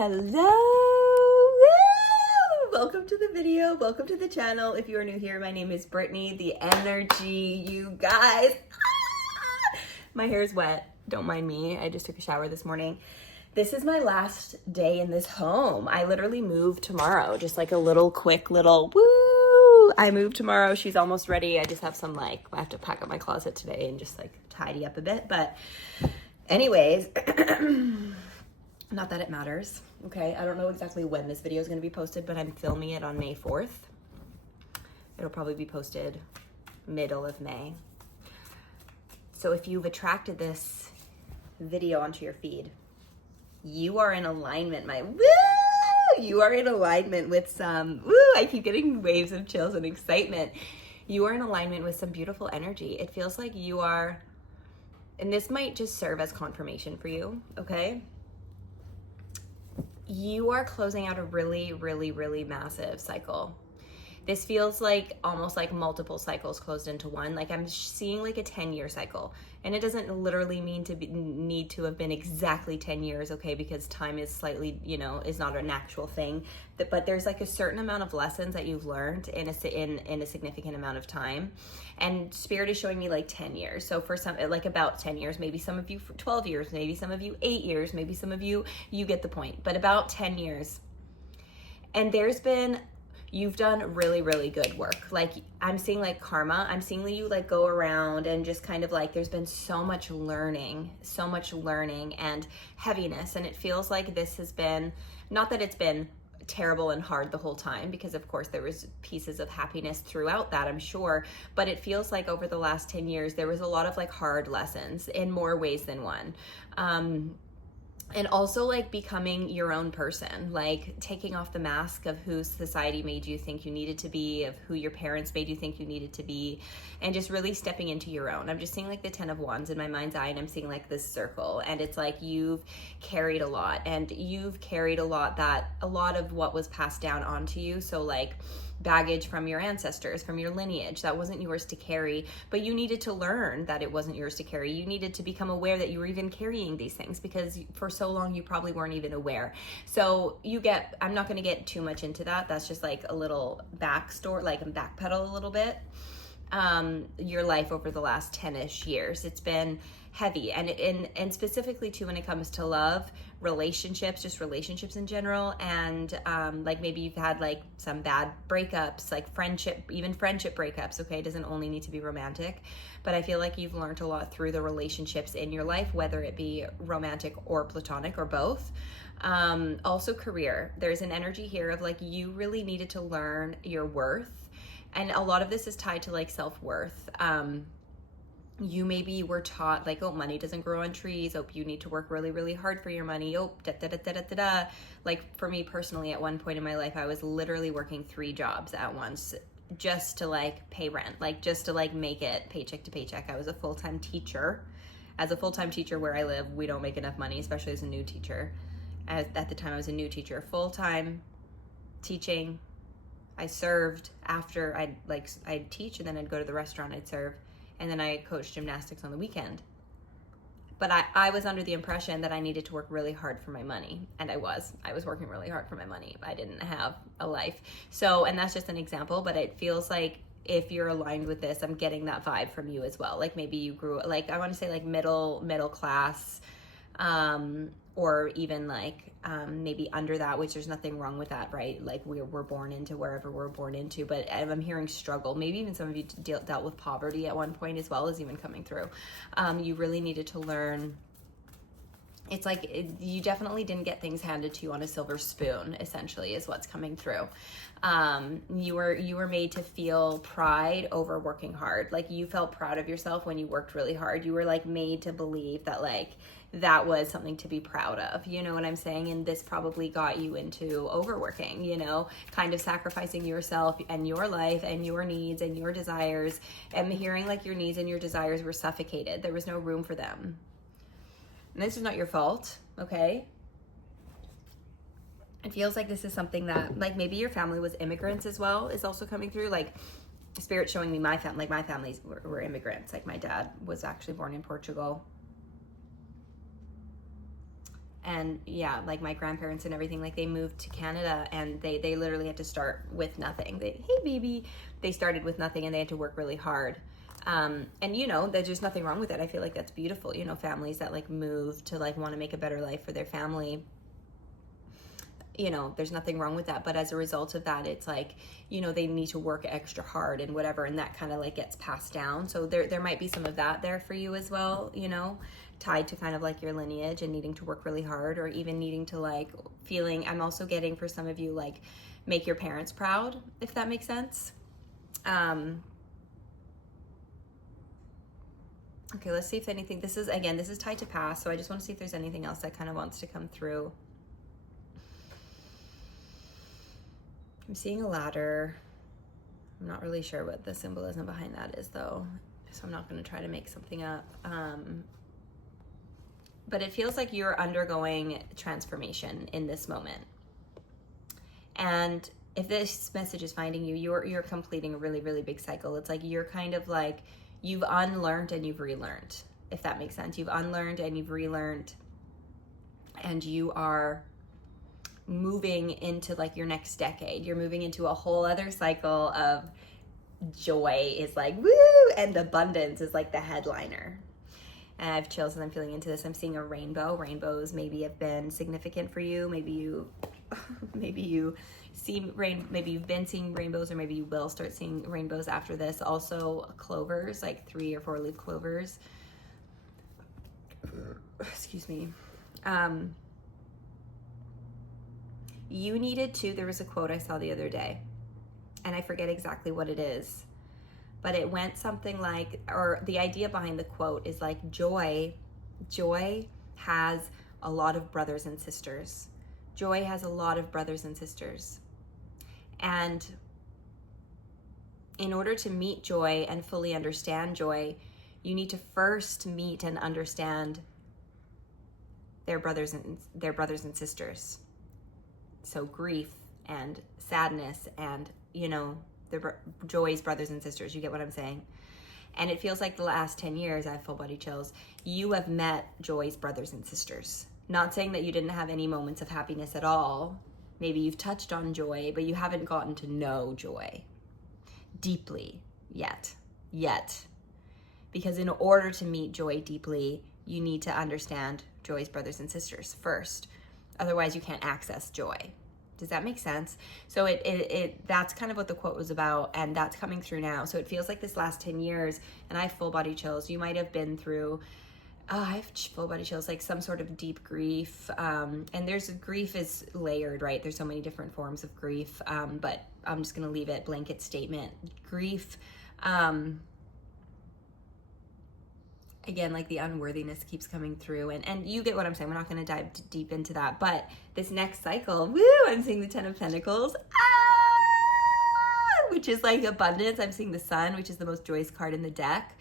Hello! Woo! Welcome to the video. Welcome to the channel. If you are new here, my name is Brittany. The energy, you guys. My hair is wet. Don't mind me. I just took a shower this morning. This is my last day in this home. I literally move tomorrow. Just like a quick little woo. I move tomorrow. She's almost ready. I just have some I have to pack up my closet today and just tidy up a bit. But anyways, not that it matters, okay? I don't know exactly when this video is going to be posted, but I'm filming it on May 4th. It'll probably be posted middle of May. So if you've attracted this video onto your feed, you are in alignment, you are in alignment with some, I keep getting waves of chills and excitement. You are in alignment with some beautiful energy. It feels like you are, and this might just serve as confirmation for you, okay? You are closing out a really, really, really massive cycle. This feels like almost like multiple cycles closed into one. Like I'm seeing like a 10-year cycle, and it doesn't literally need to have been exactly 10 years, okay? Because time is slightly, is not an actual thing. But there's like a certain amount of lessons that you've learned in a significant amount of time. And Spirit is showing me like 10 years. So for some, like about 10 years, maybe some of you for 12 years, maybe some of you 8 years, maybe some of you get the point. But about 10 years. And you've done really, really good work. Like I'm seeing like karma. I'm seeing you like go around and just kind of like there's been so much learning and heaviness. And it feels like this has been, not that it's been terrible and hard the whole time, because of course there was pieces of happiness throughout that, I'm sure. But it feels like over the last 10 years, there was a lot of like hard lessons in more ways than one. And also like becoming your own person, like taking off the mask of who society made you think you needed to be, of who your parents made you think you needed to be, and just really stepping into your own. I'm just seeing like the 10 of Wands in my mind's eye, and I'm seeing like this circle, and it's like you've carried a lot, and you've carried a lot of what was passed down onto you. So like baggage from your ancestors, from your lineage that wasn't yours to carry, but you needed to learn that it wasn't yours to carry. You needed to become aware that you were even carrying these things, because for so long you probably weren't even aware. So I'm not going to get too much into that. That's just like a little backstory, like backpedal a little bit. Your life over the last 10-ish years, it's been heavy, and specifically too when it comes to love, relationships, just relationships in general, and like maybe you've had like some bad breakups, like friendship breakups, okay? It doesn't only need to be romantic, but I feel like you've learned a lot through the relationships in your life, whether it be romantic or platonic or both. Also career, there's an energy here of like you really needed to learn your worth, and a lot of this is tied to like self-worth. You maybe were taught like, oh, money doesn't grow on trees. Oh, you need to work really, really hard for your money. Oh, da da da da da da. Like for me personally, at one point in my life, I was literally working 3 jobs at once just to like pay rent, like just to like make it paycheck to paycheck. I was a full-time teacher. As a full-time teacher where I live, we don't make enough money, especially as a new teacher. At the time, I was a new teacher, full-time teaching. I served after I'd teach, and then I'd go to the restaurant, I'd serve. And then I coached gymnastics on the weekend. But I was under the impression that I needed to work really hard for my money. And I was working really hard for my money. I didn't have a life. So, and that's just an example, but it feels like if you're aligned with this, I'm getting that vibe from you as well. Like maybe you grew, like I want to say like middle class, or even like maybe under that, which there's nothing wrong with that, right? Like we're born into wherever we're born into, but I'm hearing struggle. Maybe even some of you dealt with poverty at one point as well, as even coming through. You really needed to learn. It's like you definitely didn't get things handed to you on a silver spoon, essentially, is what's coming through. You were made to feel pride over working hard. Like you felt proud of yourself when you worked really hard. You were like made to believe that like that was something to be proud of, you know what I'm saying? And this probably got you into overworking, kind of sacrificing yourself and your life and your needs and your desires. And hearing like your needs and your desires were suffocated. There was no room for them. And this is not your fault, okay? It feels like this is something that, like maybe your family was immigrants as well, is also coming through. Like Spirit showing me my family, like my families were immigrants. Like my dad was actually born in Portugal. And yeah, like my grandparents and everything, like they moved to Canada and they literally had to start with nothing. Hey baby, they started with nothing and they had to work really hard. And you know, there's just nothing wrong with it. I feel like that's beautiful. You know, families that like move to like want to make a better life for their family. You know, there's nothing wrong with that. But as a result of that, it's like, you know, they need to work extra hard and whatever. And that kind of like gets passed down. So there might be some of that there for you as well, you know, tied to kind of like your lineage and needing to work really hard, or even needing to like feeling, I'm also getting for some of you, like make your parents proud, if that makes sense. Okay, let's see if anything, this is tied to past. So I just want to see if there's anything else that kind of wants to come through. I'm seeing a ladder. I'm not really sure what the symbolism behind that is though, so I'm not going to try to make something up. But it feels like you're undergoing transformation in this moment. And if this message is finding you, you're completing a really, really big cycle. It's like you're kind of like, you've unlearned and you've relearned, if that makes sense. You've unlearned and you've relearned, and you are moving into like your next decade. You're moving into a whole other cycle of joy is like woo, and abundance is like the headliner. And I have chills as I'm feeling into this. I'm seeing a rainbow. Rainbows maybe have been significant for you. Maybe you see maybe you've been seeing rainbows, or maybe you will start seeing rainbows after this. Also clovers, like 3 or 4 leaf clovers. Excuse me. You needed to, there was a quote I saw the other day, and I forget exactly what it is, but it went something like, or the idea behind the quote is like, joy has a lot of brothers and sisters. Joy has a lot of brothers and sisters. And in order to meet joy and fully understand joy, you need to first meet and understand their brothers and sisters. So grief and sadness and, you know, joy's brothers and sisters. You get what I'm saying? And it feels like the last 10 years, I have full body chills, you have met joy's brothers and sisters. Not saying that you didn't have any moments of happiness at all. Maybe you've touched on joy, but you haven't gotten to know joy deeply yet. Because in order to meet joy deeply, you need to understand joy's brothers and sisters first. Otherwise, you can't access joy. Does that make sense? So that's kind of what the quote was about, and that's coming through now. So it feels like this last 10 years, and I have full body chills. You might have been through, I have full body chills, like some sort of deep grief. And grief is layered, right? There's so many different forms of grief, but I'm just gonna leave it blanket statement. Grief, again, like the unworthiness keeps coming through, and you get what I'm saying. We're not going to dive deep into that, but this next cycle, woo, I'm seeing the 10 of Pentacles, which is like abundance. I'm seeing the Sun, which is the most joyous card in the deck.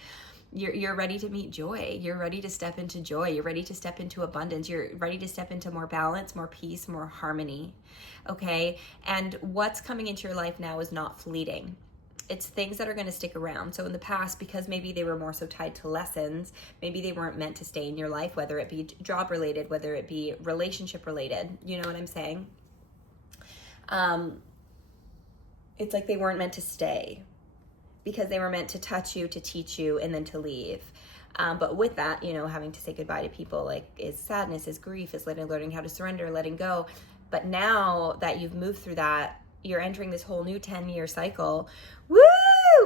You're ready to meet joy. You're ready to step into joy. You're ready to step into abundance. You're ready to step into more balance, more peace, more harmony. Okay. And what's coming into your life now is not fleeting. It's things that are going to stick around. So in the past, because maybe they were more so tied to lessons, maybe they weren't meant to stay in your life, whether it be job related, whether it be relationship related. You know what I'm saying? It's like they weren't meant to stay, because they were meant to touch you, to teach you, and then to leave. But with that, you know, having to say goodbye to people, like, is sadness, is grief, is learning how to surrender, letting go. But now that you've moved through that, you're entering this whole new 10-year cycle, woo,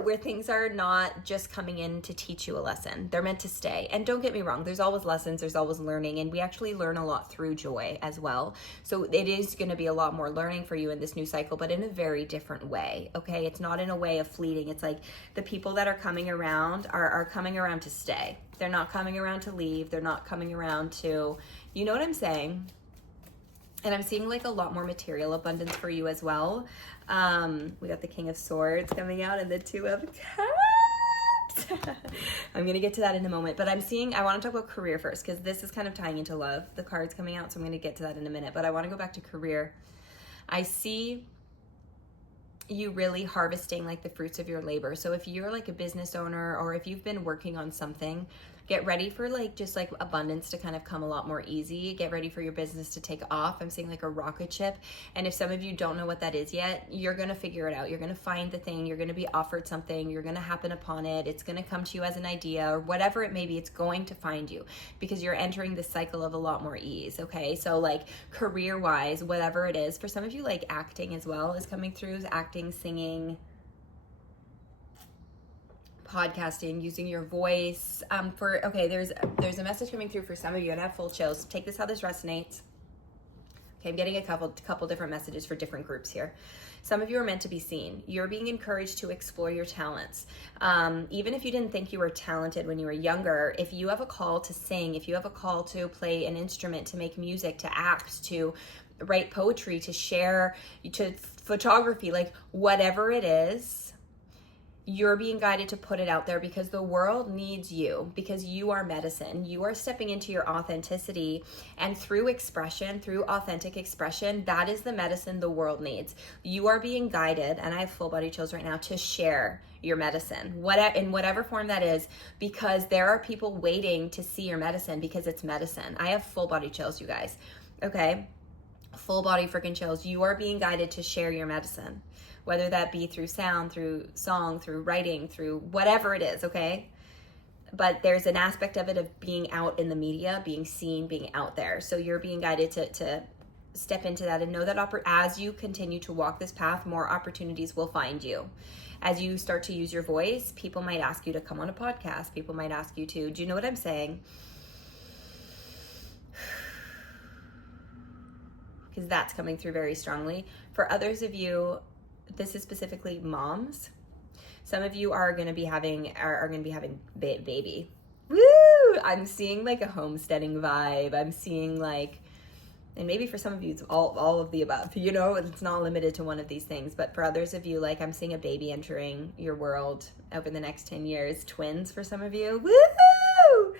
where things are not just coming in to teach you a lesson. They're meant to stay. And don't get me wrong, there's always lessons, there's always learning, and we actually learn a lot through joy as well. So it is going to be a lot more learning for you in this new cycle, but in a very different way, okay? It's not in a way of fleeting. It's like the people that are coming around are coming around to stay. They're not coming around to leave. They're not coming around to, you know what I'm saying? And I'm seeing like a lot more material abundance for you as well. We got the King of Swords coming out and the Two of Cups. I'm going to get to that in a moment. But I want to talk about career first, because this is kind of tying into love. The card's coming out, so I'm going to get to that in a minute. But I want to go back to career. I see you really harvesting like the fruits of your labor. So if you're like a business owner, or if you've been working on something, Get ready for like just like abundance to kind of come a lot more easy. Get ready for your business to take off. I'm seeing like a rocket ship. And if some of you don't know what that is yet, you're going to figure it out. You're going to find the thing. You're going to be offered something. You're going to happen upon it. It's going to come to you as an idea or whatever it may be. It's going to find you because you're entering the cycle of a lot more ease. Okay. So like career wise, whatever it is, for some of you, like acting as well is coming through, acting, singing, podcasting, using your voice. There's a message coming through for some of you, and I have full chills. Take this how this resonates. Okay, I'm getting a couple different messages for different groups here. Some of you are meant to be seen. You're being encouraged to explore your talents. Even if you didn't think you were talented when you were younger, if you have a call to sing, if you have a call to play an instrument, to make music, to act, to write poetry, to share, to photography, like whatever it is, you're being guided to put it out there because the world needs you, because you are medicine. You are stepping into your authenticity, and through expression, through authentic expression, that is the medicine the world needs. You are being guided, and I have full body chills right now, to share your medicine, in whatever form that is, because there are people waiting to see your medicine because it's medicine. I have full body chills, you guys. Okay? Full body freaking chills. You are being guided to share your medicine, whether that be through sound, through song, through writing, through whatever it is, okay? But there's an aspect of it of being out in the media, being seen, being out there. So you're being guided to step into that and know that as you continue to walk this path, more opportunities will find you. As you start to use your voice, people might ask you to come on a podcast. People might ask you to, do you know what I'm saying? Because that's coming through very strongly. For others of you, this is specifically moms. Some of you are going to be having baby. Woo! I'm seeing like a homesteading vibe. I'm seeing like, and maybe for some of you it's all of the above. You know, it's not limited to one of these things. But for others of you, like I'm seeing a baby entering your world over the next 10 years. Twins for some of you. Woo!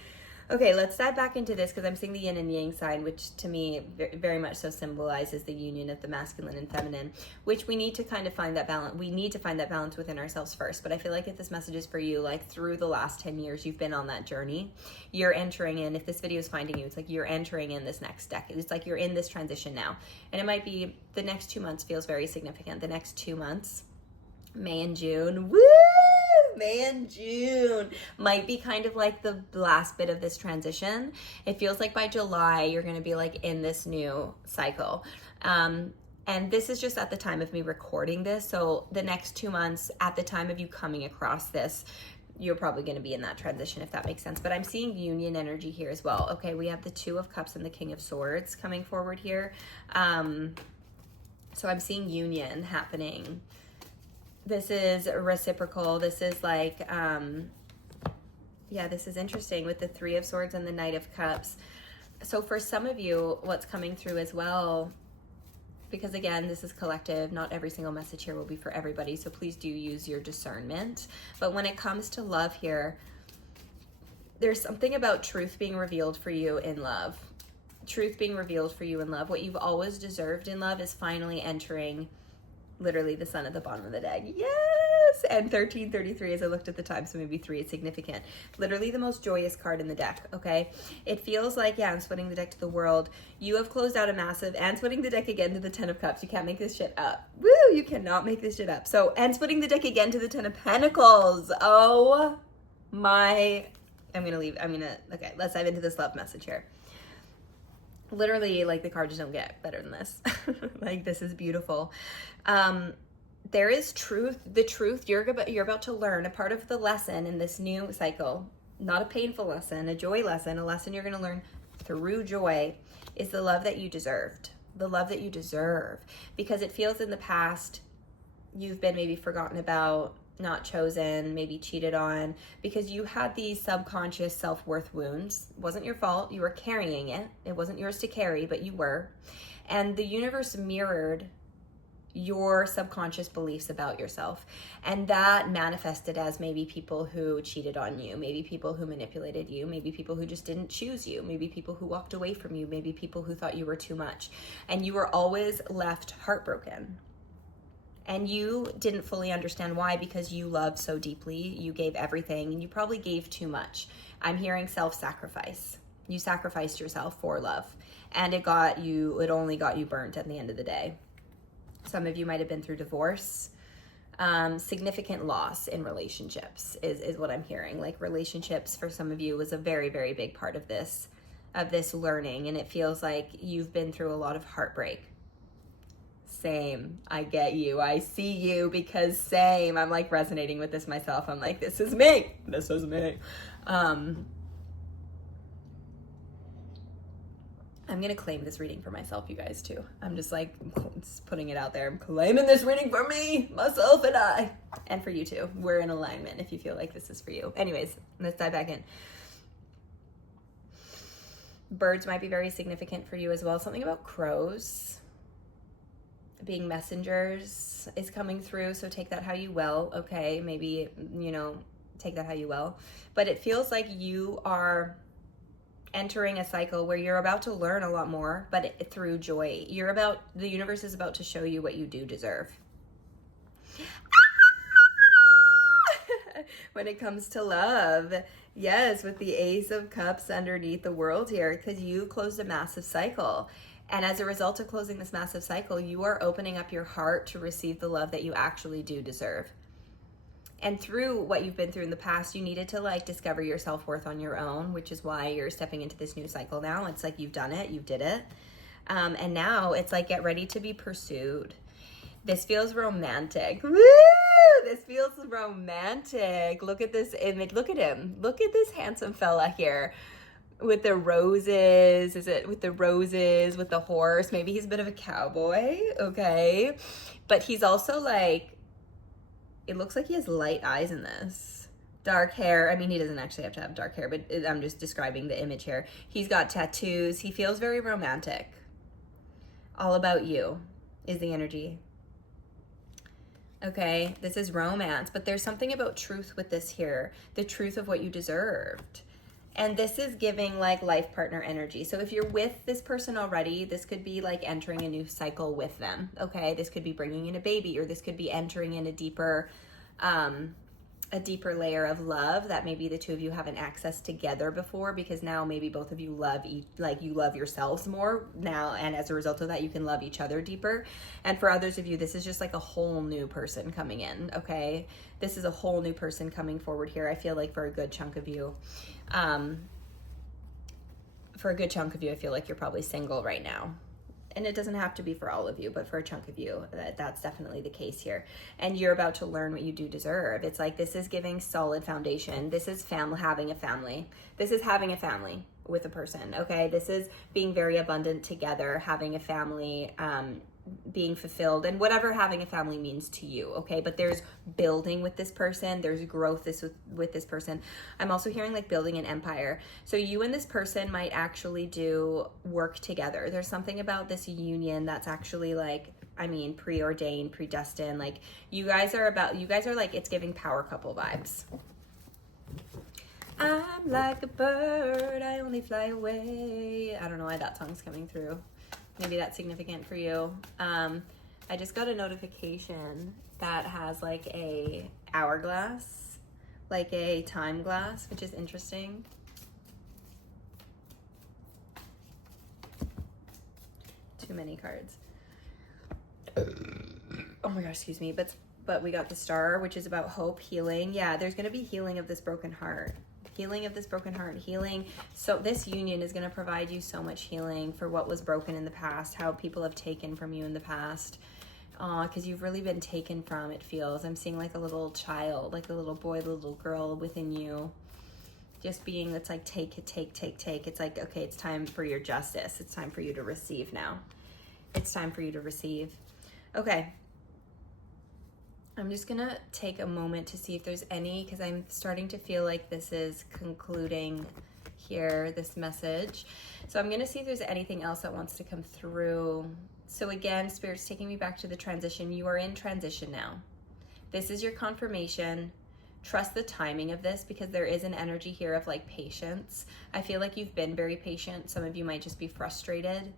Okay, let's dive back into this because I'm seeing the yin and yang sign, which to me very much so symbolizes the union of the masculine and feminine, which we need to kind of find that balance. We need to find that balance within ourselves first. But I feel like if this message is for you, like through the last 10 years, you've been on that journey. You're entering in, if this video is finding you, it's like you're entering in this next decade. It's like you're in this transition now. And it might be the next 2 months feels very significant. The next 2 months, May and June, woo! May and June might be kind of like the last bit of this transition. It feels like by July, you're going to be like in this new cycle. And this is just at the time of me recording this. So the next 2 months, at the time of you coming across this, you're probably going to be in that transition, if that makes sense. But I'm seeing union energy here as well. Okay, we have the Two of Cups and the King of Swords coming forward here. So I'm seeing union happening. This is reciprocal. This is like, this is interesting with the Three of Swords and the Knight of Cups. So for some of you, what's coming through as well, because again, this is collective, not every single message here will be for everybody. So please do use your discernment. But when it comes to love here, there's something about truth being revealed for you in love. Truth being revealed for you in love. What you've always deserved in love is finally entering literally the sun at the bottom of the deck. Yes! And 1333 as I looked at the time, so maybe 3 is significant. Literally the most joyous card in the deck, okay? It feels like, I'm splitting the deck to the world. You have closed out a massive, and splitting the deck again to the 10 of Cups. You can't make this shit up. Woo! You cannot make this shit up. So, and splitting the deck again to the 10 of Pentacles. Oh my, okay, let's dive into this love message here. Literally, like, the cards don't get better than this. Like, this is beautiful. There is truth. The truth you're about to learn, a part of the lesson in this new cycle, not a painful lesson, a joy lesson, a lesson you're going to learn through joy, is the love that you deserved. The love that you deserve. Because it feels in the past, you've been maybe forgotten about, not chosen, maybe cheated on, because you had these subconscious self-worth wounds. It wasn't your fault. You were carrying it. It wasn't yours to carry, but you were. And the universe mirrored your subconscious beliefs about yourself. And that manifested as maybe people who cheated on you, maybe people who manipulated you, maybe people who just didn't choose you, maybe people who walked away from you, maybe people who thought you were too much. And you were always left heartbroken. And you didn't fully understand why, because you loved so deeply. You gave everything, and you probably gave too much. I'm hearing self-sacrifice. You sacrificed yourself for love, and it only got you burnt at the end of the day. Some of you might have been through divorce. Significant loss in relationships is what I'm hearing. Like, relationships for some of you was a very, very big part of this learning. And it feels like you've been through a lot of heartbreak. Same. I get you. I see you, because same. I'm like resonating with this myself. I'm like, this is me. This is me. I'm going to claim this reading for myself, you guys, too. I'm just like putting it out there. I'm claiming this reading for me, myself, and I. And for you, too. We're in alignment if you feel like this is for you. Anyways, let's dive back in. Birds might be very significant for you as well. Something about crows being messengers is coming through. So take that how you will. Okay, maybe, take that how you will. But it feels like you are entering a cycle where you're about to learn a lot more, but through joy. The universe is about to show you what you do deserve. When it comes to love, yes, with the Ace of Cups underneath the World here, because you closed a massive cycle. And as a result of closing this massive cycle, you are opening up your heart to receive the love that you actually do deserve. And through what you've been through in the past, you needed to discover your self-worth on your own, which is why you're stepping into this new cycle now. It's like you've done it, you did it. And now it's like, get ready to be pursued. This feels romantic. Woo! This feels romantic. Look at this image. Look at him. Look at this handsome fella here with the roses. Is it with the roses, with the horse? Maybe he's a bit of a cowboy. Okay. But he's also it looks like he has light eyes in this. Dark hair. I mean, he doesn't actually have to have dark hair, but I'm just describing the image here. He's got tattoos. He feels very romantic. All about you is the energy. Okay, this is romance, but there's something about truth with this here. The truth of what you deserved. And this is giving life partner energy. So if you're with this person already, this could be entering a new cycle with them. Okay, this could be bringing in a baby, or this could be entering in a deeper layer of love that maybe the two of you haven't accessed together before, because now maybe both of you love you love yourselves more now, and as a result of that, you can love each other deeper. And for others of you, this is just a whole new person coming in. Okay, this is a whole new person coming forward here. I feel like for a good chunk of you. I feel like you're probably single right now. And it doesn't have to be for all of you, but for a chunk of you, that's definitely the case here. And you're about to learn what you do deserve. It's this is giving solid foundation. This is having a family. This is having a family with a person, okay? This is being very abundant together, having a family, being fulfilled, and whatever having a family means to you, okay? But there's building with this person, there's growth with this person. I'm also hearing building an empire. So you and this person might actually do work together. There's something about this union that's actually preordained, predestined. You guys are it's giving power couple vibes. I'm like a bird, I only fly away. I don't know why that song's coming through. Maybe that's significant for you. I just got a notification that has a hourglass, a time glass, which is interesting. Too many cards. Oh my gosh, excuse me. But we got the star, which is about hope, healing. Yeah, there's going to be healing of this broken heart. Healing. So this union is going to provide you so much healing for what was broken in the past, how people have taken from you in the past. Because you've really been taken from, it feels. I'm seeing a little child, a little boy, a little girl within you. Just being, that's take. It's okay, it's time for your justice. It's time for you to receive now. It's time for you to receive. Okay. I'm just gonna take a moment to see if there's any, because I'm starting to feel like this is concluding here, this message. So I'm gonna see if there's anything else that wants to come through. So again, Spirit's taking me back to the transition. You are in transition now. This is your confirmation. Trust the timing of this, because there is an energy here of patience. I feel like you've been very patient. Some of you might just be frustrated.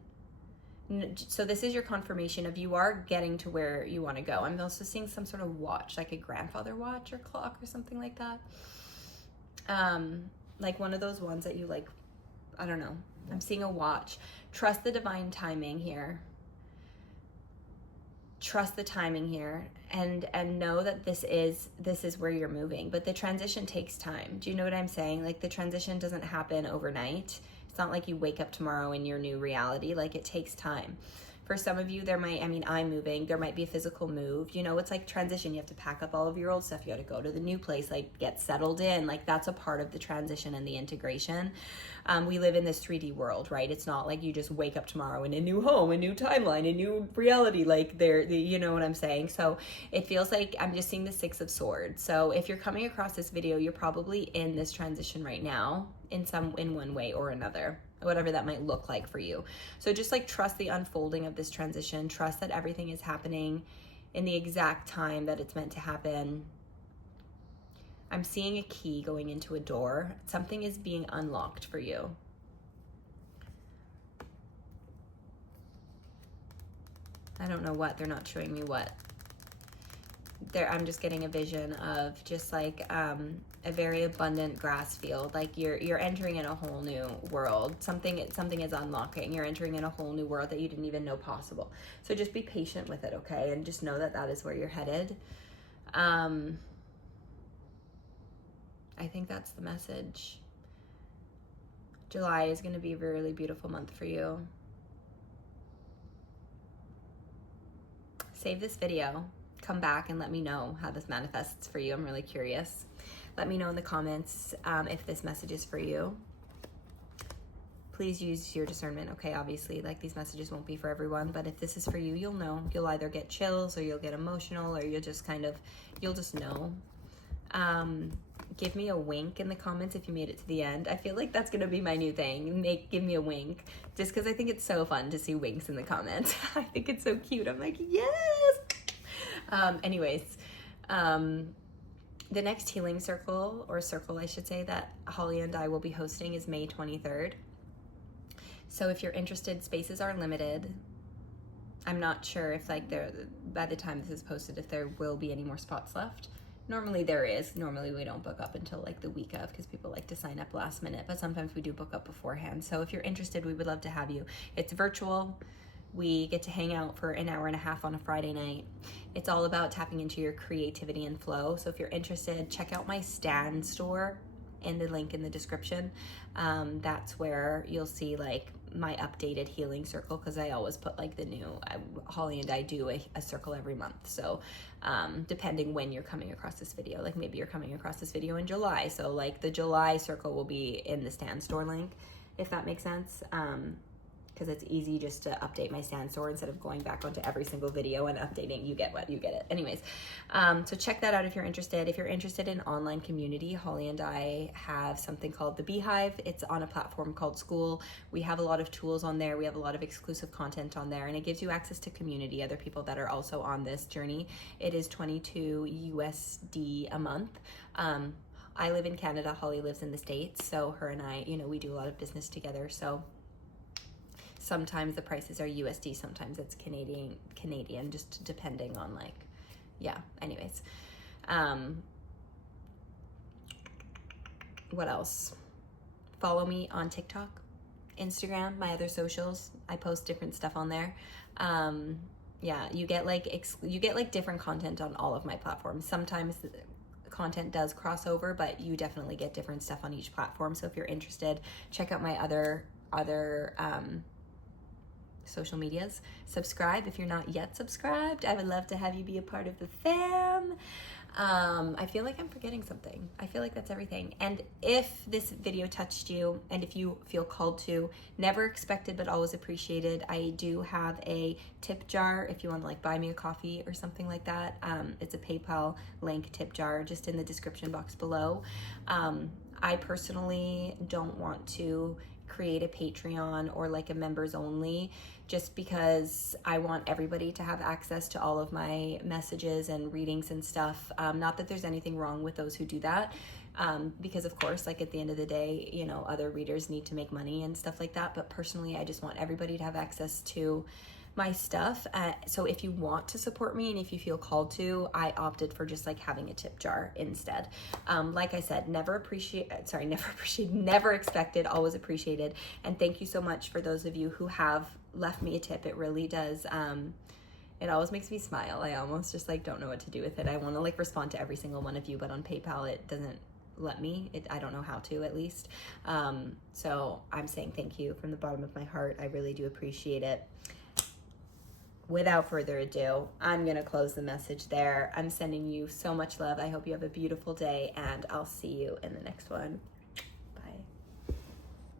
So this is your confirmation of you are getting to where you want to go. I'm also seeing some sort of watch, like a grandfather watch or clock or something like that. Like one of those ones that you like, I don't know. I'm seeing a watch. Trust the divine timing here. Trust the timing here, and know that this is where you're moving. But the transition takes time. Do you know what I'm saying? Like the transition doesn't happen overnight. It's not like you wake up tomorrow in your new reality. Like it takes time. For some of you, I'm moving, there might be a physical move. You know, it's like transition. You have to pack up all of your old stuff. You got to go to the new place, like get settled in. Like that's a part of the transition and the integration. We live in this 3D world, right? It's not like you just wake up tomorrow in a new home, a new timeline, a new reality. Like you know what I'm saying? So it feels like I'm just seeing the 6 of Swords. So if you're coming across this video, you're probably in this transition right now in one way or another, whatever that might look like for you. So just like trust the unfolding of this transition, trust that everything is happening in the exact time that it's meant to happen. I'm seeing a key going into a door. Something is being unlocked for you. I don't know what, they're not showing me what. I'm just getting a vision of just like a very abundant grass field. Like you're entering in a whole new world. Something is unlocking. You're entering in a whole new world that you didn't even know possible. So just be patient with it, okay? And just know that that is where you're headed. I think that's the message. July is going to be a really beautiful month for you. Save this video. Come back and let me know how this manifests for you. I'm really curious. Let me know in the comments if this message is for you. Please use your discernment, okay? Obviously, like these messages won't be for everyone, but if this is for you, you'll know. You'll either get chills or you'll get emotional or you'll just know. Give me a wink in the comments if you made it to the end. I feel like that's gonna be my new thing. Give me a wink, just because I think it's so fun to see winks in the comments. I think it's so cute. I'm like, yes. The next healing circle, or circle I should say, that Holly and I will be hosting is May 23rd. So if you're interested, spaces are limited. I'm not sure if by the time this is posted, if there will be any more spots left. Normally there is. Normally we don't book up until like the week of, because people like to sign up last minute, but sometimes we do book up beforehand. So if you're interested, we would love to have you. It's virtual. We get to hang out for an hour and a half on a Friday night. It's all about tapping into your creativity and flow. So if you're interested, check out my Stand store in the link in the description. That's where you'll see like my updated healing circle, because I always put like the new, Holly and I do a circle every month. So depending when you're coming across this video, like maybe you're coming across this video in July. So like the July circle will be in the Stand store link, if that makes sense. Because it's easy just to update my Stand store instead of going back onto every single video and updating. You get it. Anyways, so check that out if you're interested. If you're interested in online community, Holly and I have something called the Beehive. It's on a platform called School. We have a lot of tools on there. We have a lot of exclusive content on there, and it gives you access to community, other people that are also on this journey. It is $22 USD a month. I live in Canada. Holly lives in the States. So her and I, we do a lot of business together. So sometimes the prices are USD, sometimes it's Canadian, just depending on anyways. What else? Follow me on TikTok, Instagram, my other socials. I post different stuff on there. You get like different content on all of my platforms. Sometimes content does cross over, but you definitely get different stuff on each platform. So if you're interested, check out my other social medias. Subscribe if you're not yet subscribed. I would love to have you be a part of the fam. I feel like I'm forgetting something. I feel like that's everything. And if this video touched you, and if you feel called to, never expected but always appreciated, I do have a tip jar if you want to like buy me a coffee or something like that. It's a PayPal link tip jar just in the description box below. I personally don't want to create a Patreon or like a members only, just because I want everybody to have access to all of my messages and readings and stuff. Not that there's anything wrong with those who do that. because of course, like at the end of the day, you know, other readers need to make money and stuff like that. But personally, I just want everybody to have access to my stuff. So if you want to support me and if you feel called to, I opted for just like having a tip jar instead. Like I said, never expected, always appreciated. And thank you so much for those of you who have left me a tip. It really does. It always makes me smile. I almost just like don't know what to do with it. I want to like respond to every single one of you, but on PayPal it doesn't let me. I don't know how to, at least. So I'm saying thank you from the bottom of my heart. I really do appreciate it. Without further ado, I'm going to close the message there. I'm sending you so much love. I hope you have a beautiful day, and I'll see you in the next one.